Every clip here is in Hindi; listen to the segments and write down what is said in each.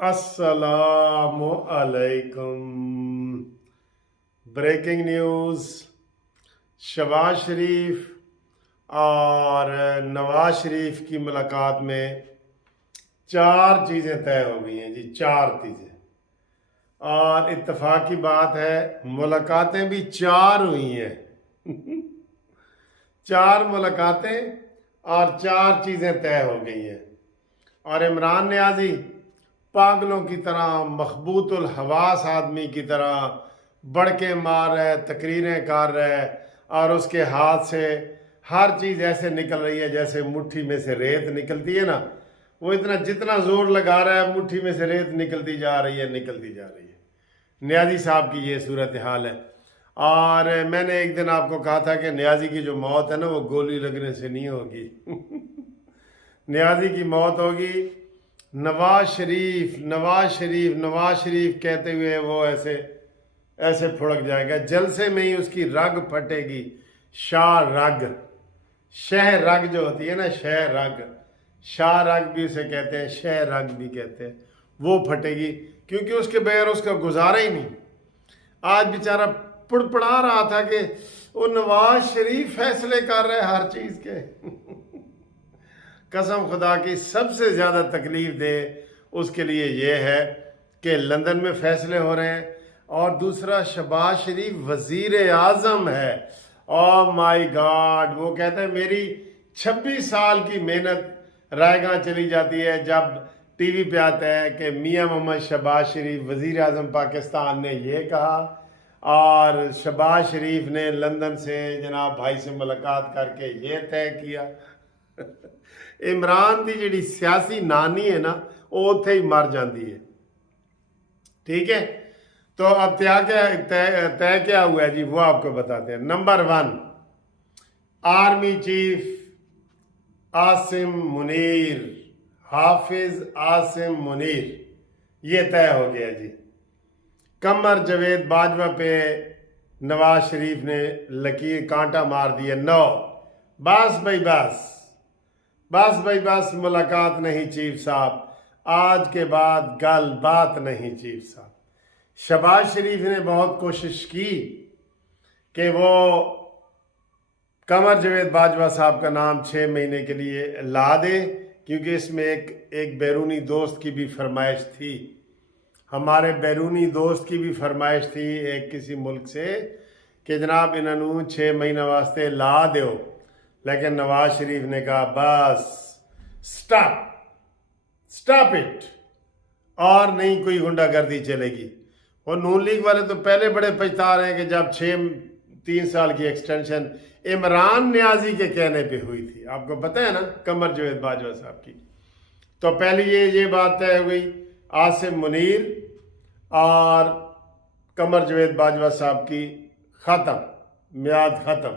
अस्सलामु अलैकुम। ब्रेकिंग न्यूज़, शहबाज शरीफ और नवाज शरीफ की मुलाकात में चार चीज़ें तय हो गई हैं जी, चार चीज़ें। और इत्तेफाक की बात है, मुलाकातें भी चार हुई हैं। चार मुलाकातें और चार चीज़ें तय हो गई हैं। और इमरान नियाज़ी पागलों की तरह, मखबूतुल हवास आदमी की तरह बड़के मार रहे, तकरीरें कर रहे, और उसके हाथ से हर चीज़ ऐसे निकल रही है जैसे मुट्ठी में से रेत निकलती है ना। वो इतना जितना जोर लगा रहा है, मुट्ठी में से रेत निकलती जा रही है, निकलती जा रही है। नियाज़ी साहब की ये सूरत हाल है। और मैंने एक दिन आपको कहा था कि नियाज़ी की जो मौत है ना, वो गोली लगने से नहीं होगी। नियाज़ी की मौत होगी नवाज शरीफ, नवाज शरीफ, नवाज शरीफ कहते हुए वो ऐसे ऐसे फुड़क जाएगा। जलसे में ही उसकी रग फटेगी। शाह रग, शह रग जो होती है ना, शह रग, शाह रग भी उसे कहते हैं, शह रग भी कहते हैं, वो फटेगी। क्योंकि उसके बगैर उसका गुजारा ही नहीं। आज बेचारा पुड़पड़ा रहा था कि वो नवाज शरीफ फैसले कर रहे हर चीज़ के। कसम खुदा की सबसे ज़्यादा तकलीफ दे उसके लिए ये है कि लंदन में फैसले हो रहे हैं, और दूसरा शहबाज शरीफ वज़ीर आज़म है। ओह माय गॉड, वो कहते हैं मेरी 26 साल की मेहनत रायगा चली जाती है जब टीवी पे आता है कि मियां मोहम्मद शहबाज शरीफ वज़ीर आज़म पाकिस्तान ने ये कहा, और शहबाज शरीफ ने लंदन से जनाब भाई से मुलाकात करके ये तय किया। इमरान की जी सियासी नानी है ना, वो उत्थे ही मर जाती है। ठीक है, तो अब तय क्या हुआ है जी, वो आपको बताते हैं। Number 1, army chief Asim Munir, Hafiz Asim Munir, ये तय हो गया जी। कमर जावेद बाजवा पे नवाज शरीफ ने लकीर कांटा मार दिया। 9, बस भाई बस, बस भाई बस, मुलाकात नहीं चीफ साहब, आज के बाद गल बात नहीं चीफ साहब। शहबाज शरीफ ने बहुत कोशिश की कि वो कमर जावेद बाजवा साहब का नाम 6 महीने के लिए ला दे, क्योंकि इसमें एक बैरूनी दोस्त की भी फरमाइश थी। हमारे बैरूनी दोस्त की भी फरमाइश थी एक किसी मुल्क से कि जनाब इन्होंने 6 महीने वास्ते ला दो। लेकिन नवाज शरीफ ने कहा बस स्टॉप, स्टॉप इट, और नहीं कोई गुंडागर्दी चलेगी। और नून लीग वाले तो पहले बड़े पछता रहे हैं कि जब 3 साल की एक्सटेंशन इमरान नियाज़ी के कहने पे हुई थी, आपको पता है ना, कमर जावेद बाजवा साहब की। तो पहले ये बात तय हो गई, आसिम मुनीर और कमर जावेद बाजवा साहब की ख़त्म, मियाद ख़त्म।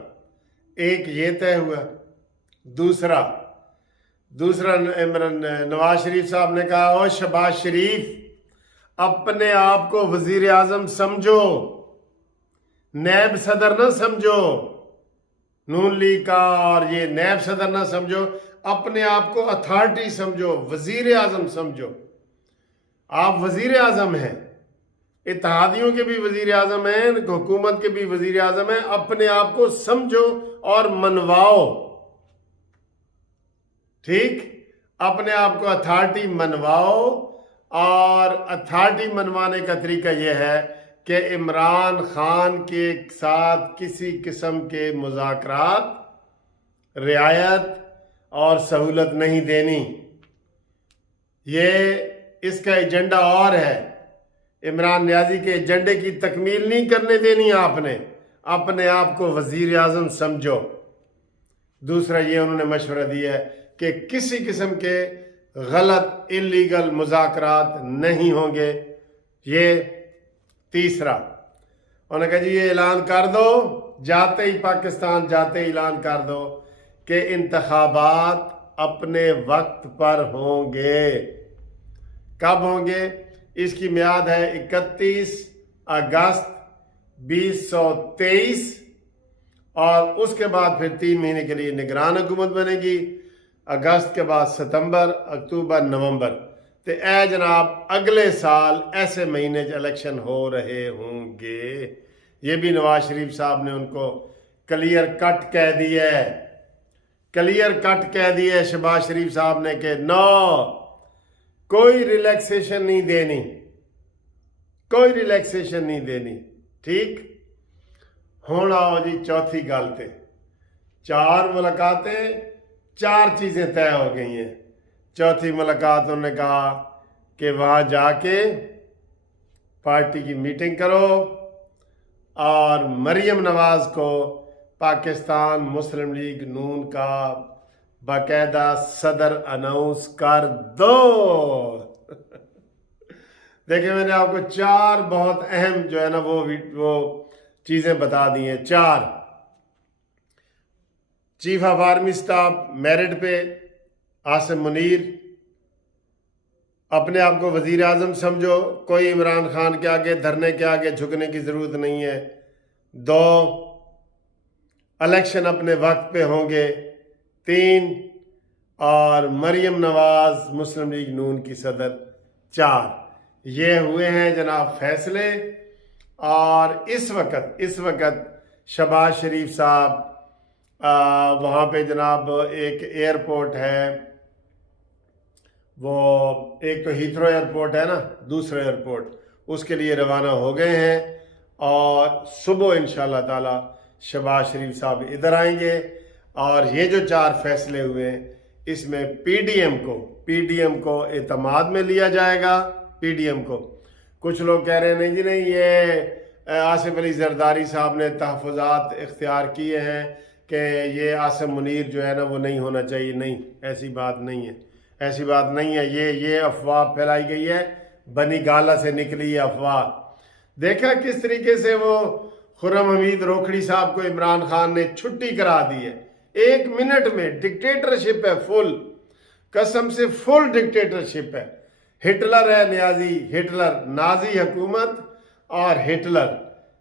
एक ये तय हुआ। दूसरा नवाज शरीफ साहब ने कहा, ओ शहबाज शरीफ, अपने आप को वजीर आजम समझो, नैब सदर ना समझो, नून लीग का और ये नैब सदर ना समझो, अपने आप को अथॉरिटी समझो, वजीर आजम समझो। आप वजीर आजम हैं, इत्तेहादियों के भी वजीर आजम हैं, हुकूमत के भी वजीर आजम हैं। अपने आप को समझो और मनवाओ। ठीक, अपने आप को अथॉरिटी मनवाओ, और अथॉरिटी मनवाने का तरीका यह है कि इमरान खान के साथ किसी किस्म के मुज़ाकरात, रियायत और सहूलत नहीं देनी। ये इसका एजेंडा और है। इमरान नियाज़ी के एजेंडे की तकमील नहीं करने देनी आपने। अपने आप को वज़ीर आज़म समझो। दूसरा ये उन्होंने मशवरा दिया है कि किसी किस्म के गलत इलीगल मुज़ाकरात नहीं होंगे। ये तीसरा उन्होंने कहा जी ये ऐलान कर दो, जाते ही पाकिस्तान जाते ही ऐलान कर दो कि इंतखाबात अपने वक्त पर होंगे। कब होंगे? इसकी मियाद है 31 अगस्त 2023, और उसके बाद फिर 3 महीने के लिए निगरान हुकूमत बनेगी। अगस्त के बाद सितंबर, अक्टूबर, नवंबर, तो ए जनाब अगले साल ऐसे महीने इलेक्शन हो रहे होंगे। ये भी नवाज शरीफ साहब ने उनको क्लियर कट कह दिया है, क्लियर कट कह दिया है शहबाज शरीफ साहब ने कि नो, कोई रिलैक्सेशन नहीं देनी, कोई रिलैक्सेशन नहीं देनी। ठीक, हुण आओ जी चौथी गल ते। 4 मुलाकातें, 4 चीज़ें तय हो गई हैं। चौथी मुलाकात उन्होंने कहा कि वहाँ जाके पार्टी की मीटिंग करो और मरियम नवाज को पाकिस्तान मुस्लिम लीग नून का बाकायदा सदर अनाउंस कर दो। देखिए, मैंने आपको 4 बहुत अहम जो है ना वो चीज़ें बता दी हैं। 4, chief of army staff merit पे आसिम मुनीर, अपने आप को वजीर आजम समझो, कोई इमरान खान के आगे धरने के आगे झुकने की ज़रूरत नहीं है। 2, इलेक्शन अपने वक्त पे होंगे। 3, और मरियम नवाज मुस्लिम लीग नून की सदर। 4, ये हुए हैं जनाब फैसले। और इस वक्त शहबाज शरीफ साहब वहाँ पे जनाब एक एयरपोर्ट है, वो एक तो हीथ्रो एयरपोर्ट है ना, दूसरा एयरपोर्ट, उसके लिए रवाना हो गए हैं। और सुबह इंशाल्लाह ताला शहबाज शरीफ साहब इधर आएंगे। और ये जो 4 फैसले हुए हैं, इसमें पीडीएम को एतमाद में लिया जाएगा। पीडीएम को कुछ लोग कह रहे हैं नहीं जी नहीं, ये आसिफ अली जरदारी साहब ने तहफ़्फ़ुज़ात इख्तियार किए हैं कि ये आसिम मुनीर जो है ना वो नहीं होना चाहिए। नहीं, ऐसी बात नहीं है, ऐसी बात नहीं है। ये अफवाह फैलाई गई है, बनी गाला से निकली है अफवाह। देखा किस तरीके से वो खुर्रम हमीद रोखड़ी साहब को इमरान खान ने छुट्टी करा दी है 1 मिनट में। डिक्टेटरशिप है फुल, कसम से फुल डिक्टेटरशिप है। हिटलर है न्याजी, हिटलर, नाजी हुकूमत और हिटलर।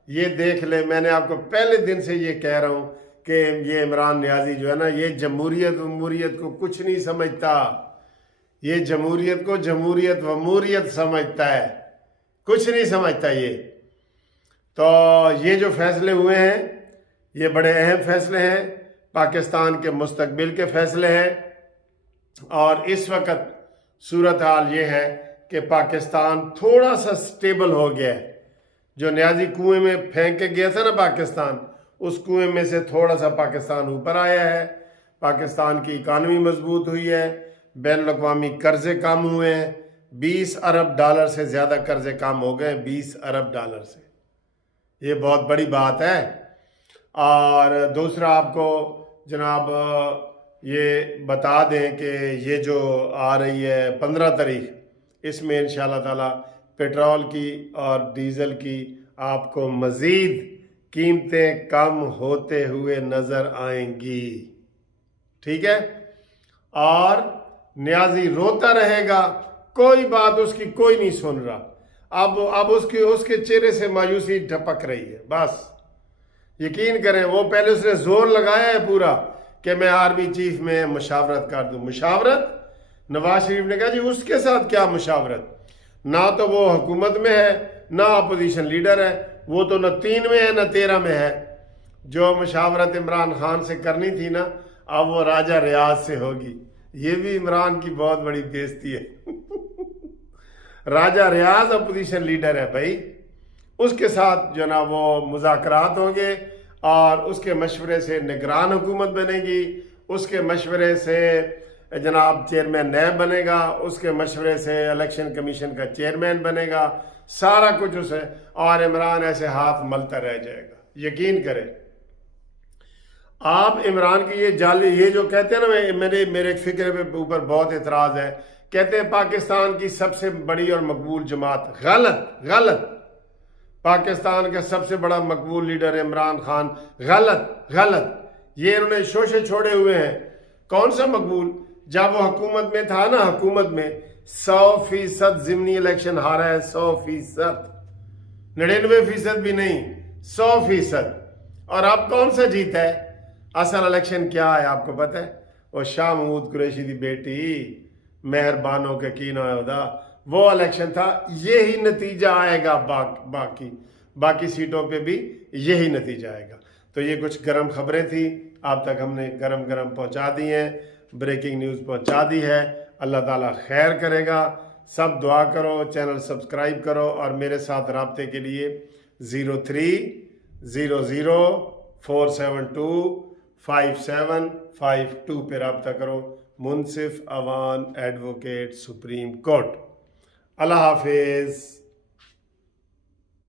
ये देख ले, मैंने आपको पहले दिन से ये कह रहा हूँ कि ये इमरान न्याजी जो है ना, ये जमहूरियत को कुछ नहीं समझता। ये जमहूरियत को जमहूरियत वमूरियत समझता है, कुछ नहीं समझता ये। तो ये जो फैसले हुए हैं, ये बड़े अहम फैसले हैं, पाकिस्तान के मुस्तकबिल के फैसले हैं। और इस वक्त सूरत हाल ये है कि पाकिस्तान थोड़ा सा स्टेबल हो गया है। जो न्याजी कुएं में फेंक के गया था ना पाकिस्तान, उस कुएं में से थोड़ा सा पाकिस्तान ऊपर आया है। पाकिस्तान की इकानमी मजबूत हुई है, बैनुल-अक़वामी कर्जे कम हुए हैं। 20 अरब डॉलर से ज़्यादा कर्जे कम हो गए, 20 अरब डॉलर से। ये बहुत बड़ी बात है। और दूसरा आपको जनाब ये बता दें कि ये जो आ रही है 15 तारीख, इसमें इंशाल्लाह ताला पेट्रोल की और डीज़ल की आपको मज़ीद कीमतें कम होते हुए नज़र आएंगी। ठीक है, और न्याजी रोता रहेगा, कोई बात उसकी कोई नहीं सुन रहा। अब उसके चेहरे से मायूसी टपक रही है। बस यकीन करें, वो पहले उसने जोर लगाया है पूरा कि मैं आर्मी चीफ में मुशावरत कर दूं। मुशावरत, नवाज शरीफ ने कहा जी उसके साथ क्या मुशावरत, ना तो वो हुकूमत में है ना अपोजिशन लीडर है, वो तो न 3 में है न 13 में है। जो मुशावरत इमरान खान से करनी थी ना, अब वो राजा रियाज से होगी। ये भी इमरान की बहुत बड़ी बेइज्जती है। राजा रियाज अपोजिशन लीडर है भाई, उसके साथ जो ना वो मुज़ाकरात होंगे और उसके मशवरे से निगरान हुकूमत बनेगी, उसके मशवरे से जनाब चेयरमैन नैब बनेगा, उसके मशवरे से इलेक्शन कमीशन का चेयरमैन बनेगा, सारा कुछ उसे। और इमरान ऐसे हाथ मलता रह जाएगा। यकीन करें आप, इमरान की ये जो कहते हैं ना, मेरे एक फिक्र पे ऊपर बहुत एतराज़ है। कहते हैं पाकिस्तान की सबसे बड़ी और मकबूल जमात, गलत। पाकिस्तान का सबसे बड़ा मकबूल लीडर इमरान खान, गलत। ये इन्होंने शोशे छोड़े हुए हैं। कौन सा मकबूल? जब वो हुकूमत में था ना, हुकूमत में 100% ज़िमनी इलेक्शन हारा है, 100%, 99% भी नहीं, 100%। और अब कौन सा जीता है? असल इलेक्शन क्या है आपको पता है? वो शाह महमूद कुरैशी की बेटी मेहरबानों के की ना वो इलेक्शन था, यही नतीजा आएगा। बाकी सीटों पे भी यही नतीजा आएगा। तो ये कुछ गर्म खबरें थी, आप तक हमने गरम गरम पहुंचा दी हैं, ब्रेकिंग न्यूज़ पहुंचा दी है। अल्लाह ताला खैर करेगा। सब दुआ करो, चैनल सब्सक्राइब करो और मेरे साथ राब्ते के लिए 030047255752 पे रब्ता करो। मुनसिफ अवान एडवोकेट सुप्रीम कोर्ट। अल्लाह हाफिज़।